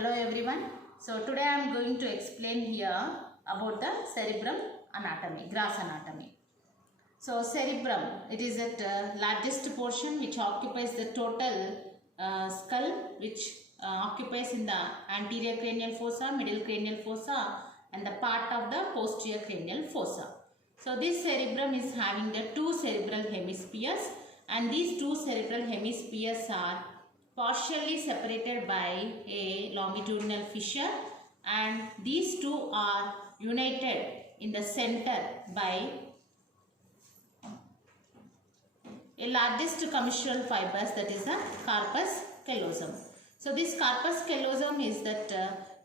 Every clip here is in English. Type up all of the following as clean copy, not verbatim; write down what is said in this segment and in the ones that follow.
Hello everyone. So today I am going to explain here about the cerebrum anatomy, gross anatomy. So cerebrum, it is the largest portion which occupies the total skull, which occupies in the anterior cranial fossa, middle cranial fossa and the part of the posterior cranial fossa. So this cerebrum is having the two cerebral hemispheres, and these two cerebral hemispheres are partially separated by a longitudinal fissure, and these two are united in the center by a largest commissural fibers, that is the corpus callosum. So this corpus callosum is that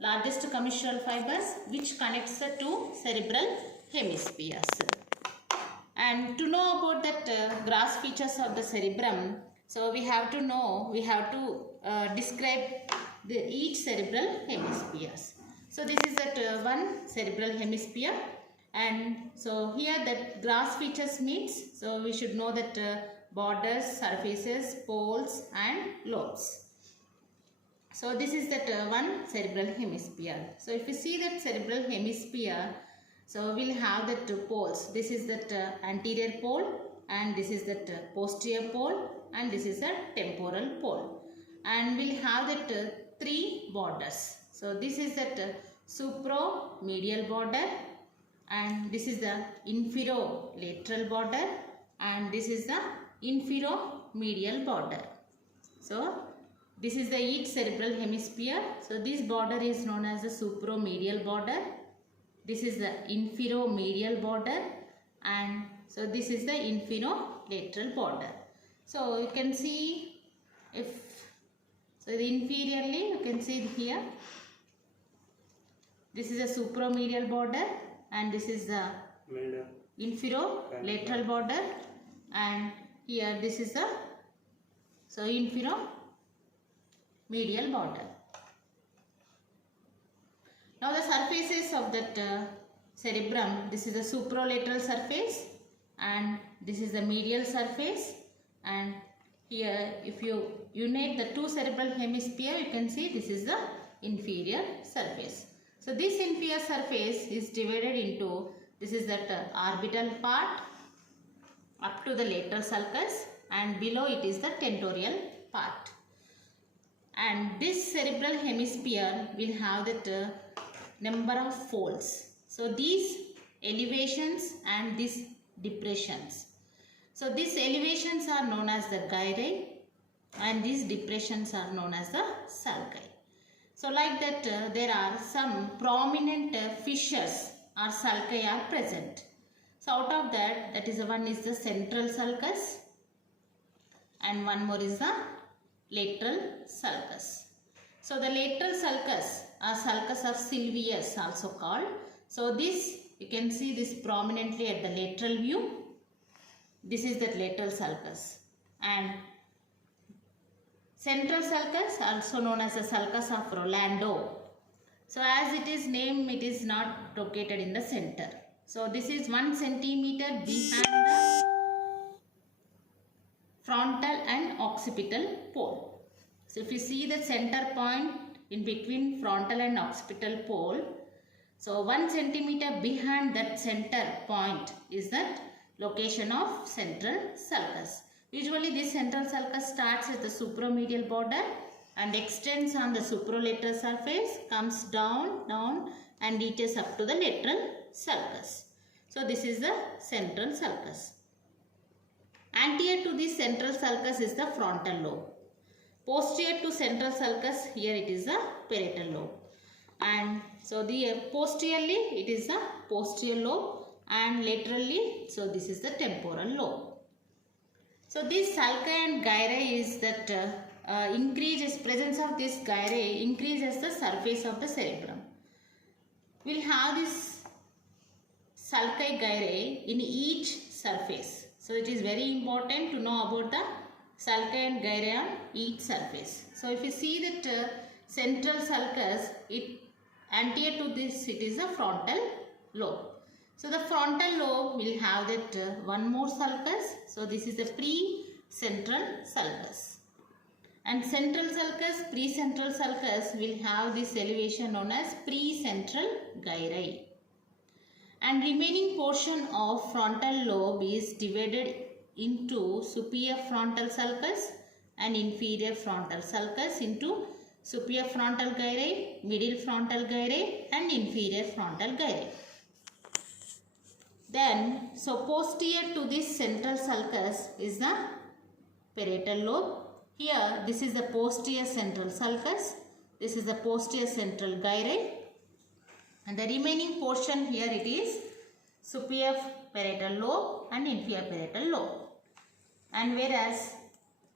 largest commissural fibers which connects the two cerebral hemispheres. And to know about that gross features of the cerebrum, so we have to describe each cerebral hemispheres. So this is that one cerebral hemisphere, and so here that gross features means, so we should know that borders, surfaces, poles and lobes. So this is that one cerebral hemisphere. So if you see that cerebral hemisphere, so we'll have that poles. This is that anterior pole, and this is that posterior pole, and this is a temporal pole, and we'll have that three borders. So this is that supramedial border, and this is the inferolateral border, and this is the inferomedial border. So this is the each cerebral hemisphere. So this border is known as the supramedial border. This is the inferomedial border, and so this is the inferolateral border. So you can see, if so the inferiorly you can see here, this is the supramedial border, and this is the inferolateral border, and here this is the inferomedial border. Now the surfaces of that cerebrum, this is the supralateral surface, and this is the medial surface, and here if you unite the two cerebral hemisphere, you can see this is the inferior surface. So this inferior surface is divided into, this is that orbital part up to the lateral sulcus, and below it is the tentorial part. And this cerebral hemisphere will have that number of folds. So these elevations and these depressions. So these elevations are known as the gyri, and these depressions are known as the sulci. So like that there are some prominent fissures or sulci are present. So out of that is one is the central sulcus, and one more is the lateral sulcus. So the lateral sulcus or sulcus of Sylvius also called. So this you can see this prominently at the lateral view. This is the lateral sulcus, and central sulcus also known as the sulcus of Rolando. So as it is named, it is not located in the center. So this is 1 centimeter behind the frontal and occipital pole. So if you see the center point in between frontal and occipital pole, so 1 centimeter behind that center point is that location of central sulcus. Usually this central sulcus starts at the supramedial border and extends on the supralateral surface, comes down and reaches up to the lateral sulcus. So this is the central sulcus. Anterior to this central sulcus is the frontal lobe. Posterior to central sulcus, here it is the parietal lobe. And so the posteriorly it is the posterior lobe, and laterally, so this is the temporal lobe. So this sulci and gyri is that presence of this gyri increases the surface of the cerebrum. We'll have this sulci gyri in each surface. So it is very important to know about the sulci and gyri on each surface. So if you see that central sulcus, it anterior to this it is the frontal lobe. So the frontal lobe will have that one more sulcus. So this is the pre-central sulcus. And central sulcus, precentral sulcus will have this elevation known as precentral gyri. And remaining portion of frontal lobe is divided into superior frontal sulcus and inferior frontal sulcus into superior frontal gyri, middle frontal gyri and inferior frontal gyri. Then, so posterior to this central sulcus is the parietal lobe. Here, this is the posterior central sulcus. This is the posterior central gyri. And the remaining portion here it is superior parietal lobe and inferior parietal lobe. And whereas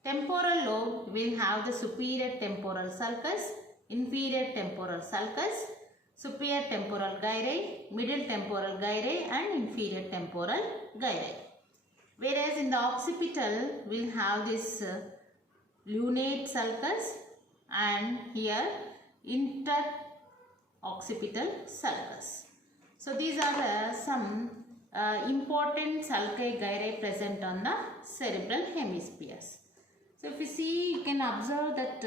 temporal lobe will have the superior temporal sulcus, inferior temporal sulcus, superior temporal gyri, middle temporal gyri and inferior temporal gyri. Whereas in the occipital will have this lunate sulcus and here interoccipital sulcus. So these are some important sulci gyri present on the cerebral hemispheres. So if you see, you can observe that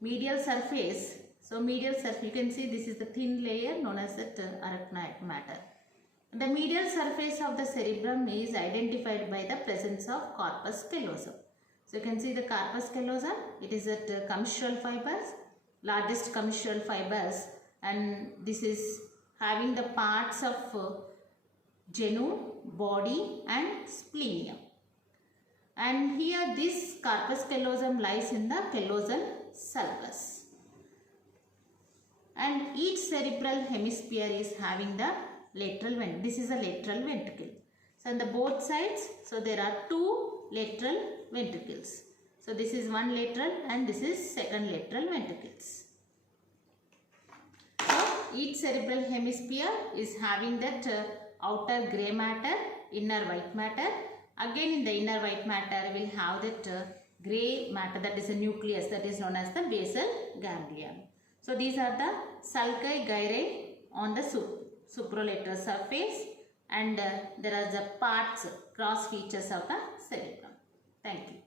medial surface. So medial surface, you can see this is the thin layer known as the arachnoid matter. The medial surface of the cerebrum is identified by the presence of corpus callosum. So you can see the corpus callosum, it is at commissural fibers, largest commissural fibers, and this is having the parts of genu, body and splenium. And here this corpus callosum lies in the callosal sulcus. And each cerebral hemisphere is having the lateral ventricle. This is a lateral ventricle. So on the both sides, so there are two lateral ventricles. So this is one lateral and this is second lateral ventricles. So each cerebral hemisphere is having that outer grey matter, inner white matter. Again in the inner white matter we will have that grey matter, that is a nucleus, that is known as the basal ganglia. So these are the sulci gyri on the supralateral surface, and there are the parts, cross features of the cerebrum. Thank you.